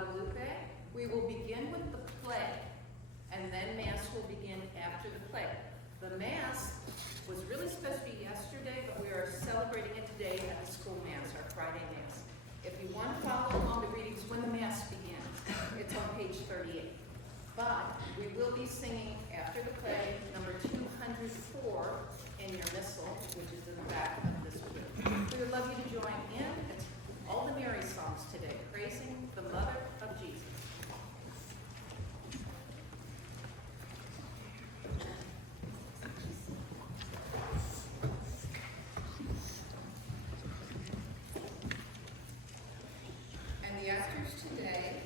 Guadalupe. We will begin with the play, and then Mass will begin after the play. The Mass was really supposed to be yesterday, but we are celebrating it today at the school Mass, our Friday Mass. If you want to follow along the readings when the Mass begins, it's on page 38. But we will be singing after the play number 204 in your missal, which is in the back of this book. We would love you to join in. It's all the Mary songs today, praising the Mother of Jesus. And the actors today,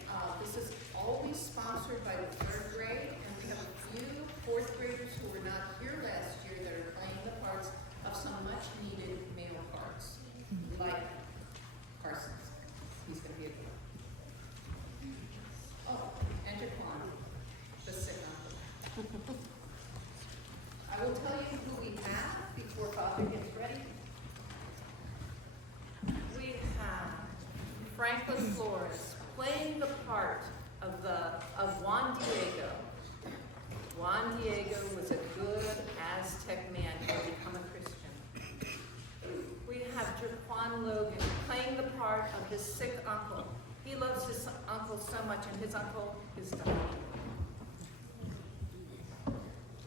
this is always sponsored by the 3rd grade, and we have a few 4th graders who were not here last year that are playing the parts of some much needed male parts, like Carson's. He's going to be a good one. Oh, and Jaquan, the sick uncle. I will tell you who we have before Father gets ready. We have Franklin Flores playing the part of Juan Diego. Juan Diego was a good Aztec man who had become a Christian. We have Jaquan Logan playing the part of his sick uncle. He loves his uncle so much, and his uncle is dying.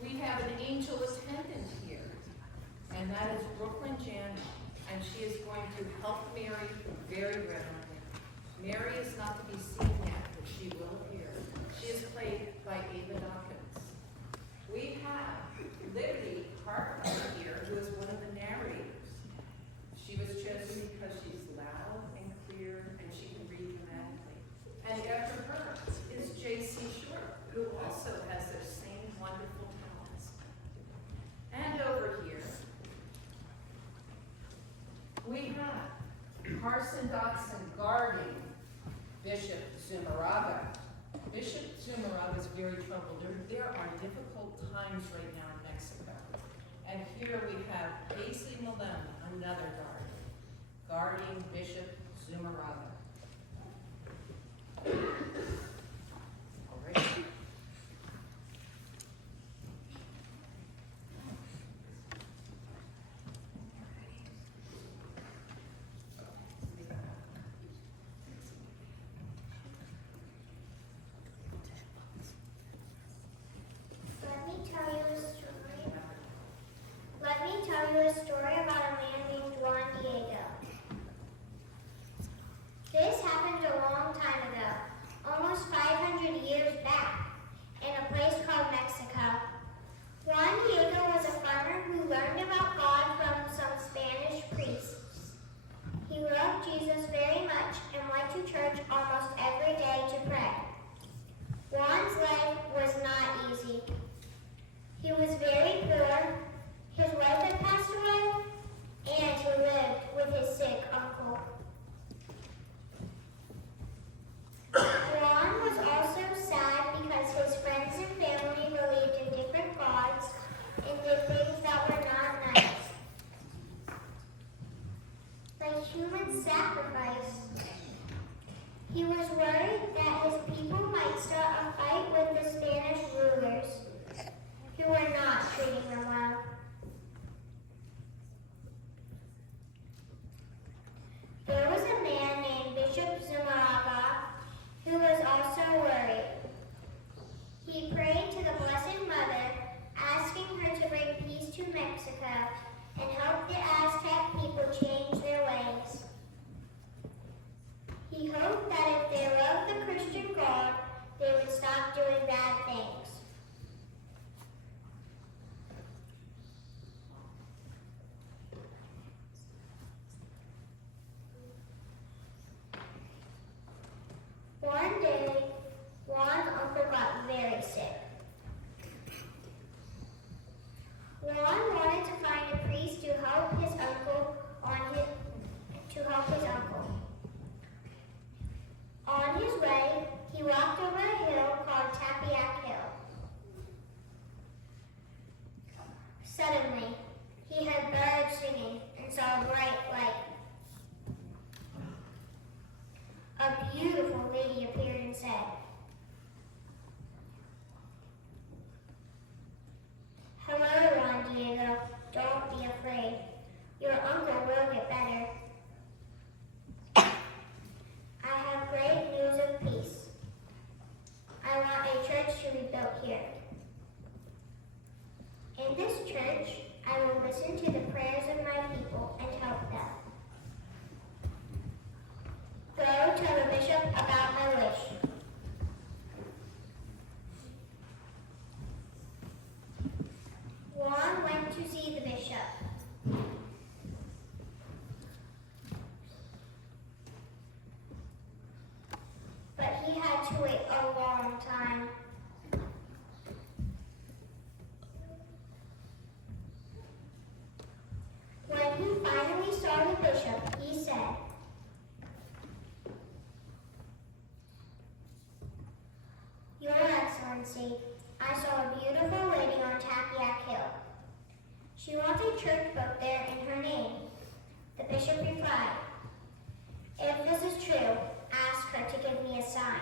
We have an angel attendant here, and that is Brooklyn Janet, and she is going to help Mary very reverently. Mary is not to be seen yet, but she will appear. She is played by Ava Dawkins. We have Liberty Harper here, who is one of the narrators. She was chosen because she's loud and clear, and she can read dramatically. And after her is J.C. Short, who also has those same wonderful talents. And over here, we have Carson Dotson guarding Bishop Zumarraga. Bishop Zumarraga is very troubled. There are difficult times right now in Mexico. And here we have Paisley Malone, another guarding Bishop Zumarraga. All right. Let me tell you a story about a man named Juan Diego. This happened a long time ago, almost 500 years back, in a place called Mexico. Juan Diego was a farmer who learned about God from some Spanish priests. He loved Jesus very much and went to church almost every day to pray. Juan's life was not easy. He was very poor. His wife had passed away, and he lived with his sick uncle. Juan was also sad because his friends and family believed in different gods and did things that were not nice, like human sacrifice. He was worried that his people might start a fight with the Spanish rulers, who were not treating them well. There was a man named Bishop Zumarraga who was also worried. He prayed to the Blessed Mother, asking her to bring peace to Mexico and help the Aztec people change their ways. He hoped that if they loved the Christian God, they would stop doing bad things. had to wait a long time. When he finally saw the bishop, he said, "Your Excellency, I saw a beautiful lady on Tapiac Hill. She wants a church book there in her name." The bishop replied, "If this is true, ask her to give me a sign."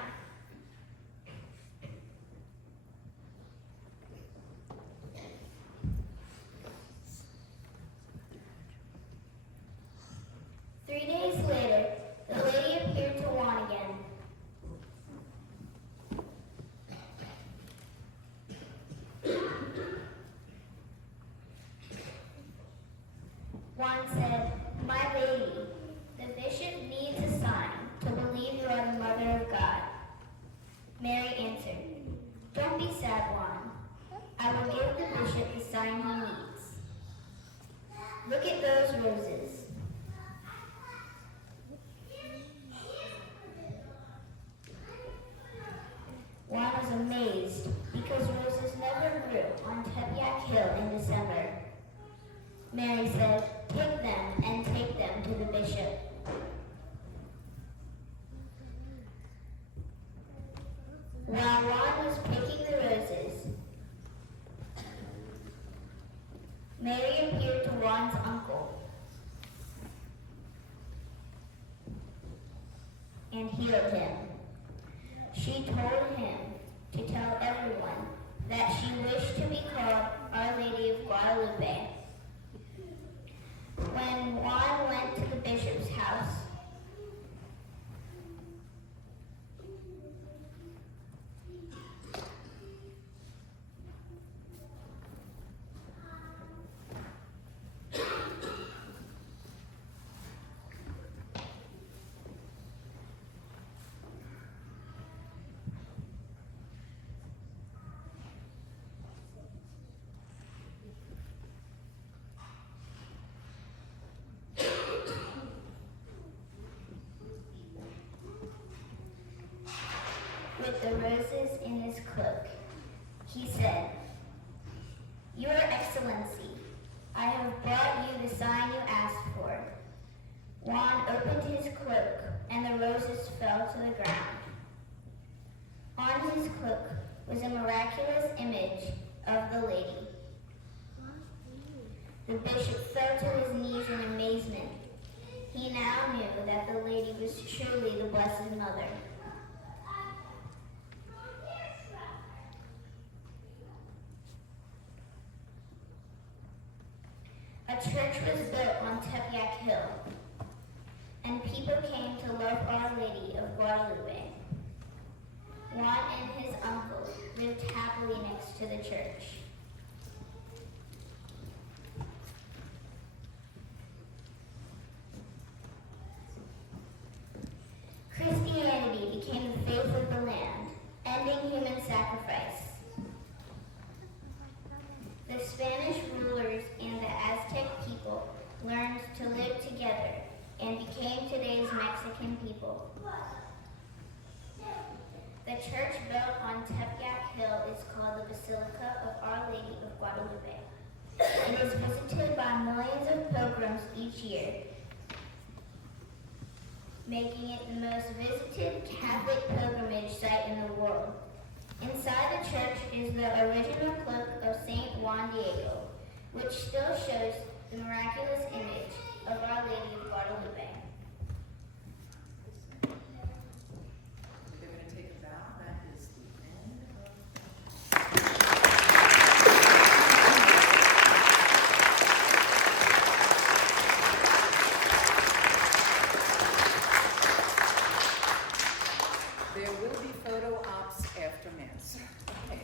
Three days later, the lady appeared to Juan again. Juan said, "My lady, the bishop needs a sign to believe you are the Mother of God." Mary answered, "Don't be sad, Juan. I will give the bishop the sign he needs. Look at those roses." Juan was amazed because roses never grew on Tepeyac Hill in December. Mary said, "Take them and take them to the bishop." While Juan was picking the roses, Mary appeared to Juan's uncle and healed him. She told him to tell everyone that she wished to be called Our Lady of Guadalupe. When Juan went to the bishop's house, with the roses in his cloak, he said, "Your Excellency, I have brought you the sign you asked for." Juan opened his cloak, and the roses fell to the ground. On his cloak was a miraculous image of the lady. The bishop fell to his knees in amazement. He now knew that the lady was truly the Blessed Mother. A church was built on Tepeyac Hill, and people came to love Our Lady of Guadalupe. Juan and his uncle lived happily next to the church. Christianity became the faith of the land, ending human sacrifice. The Spanish rulers and the Aztec people learned to live together and became today's Mexican people. The church built on Tepeyac Hill is called the Basilica of Our Lady of Guadalupe. It is visited by millions of pilgrims each year, making it the most visited Catholic pilgrimage site in the world. Inside the church is the original cloak of Saint Juan Diego, which still shows the miraculous image of Our Lady of Guadalupe. They're going to take a bow. That is the end of. There will be photo ops after Mass. Okay.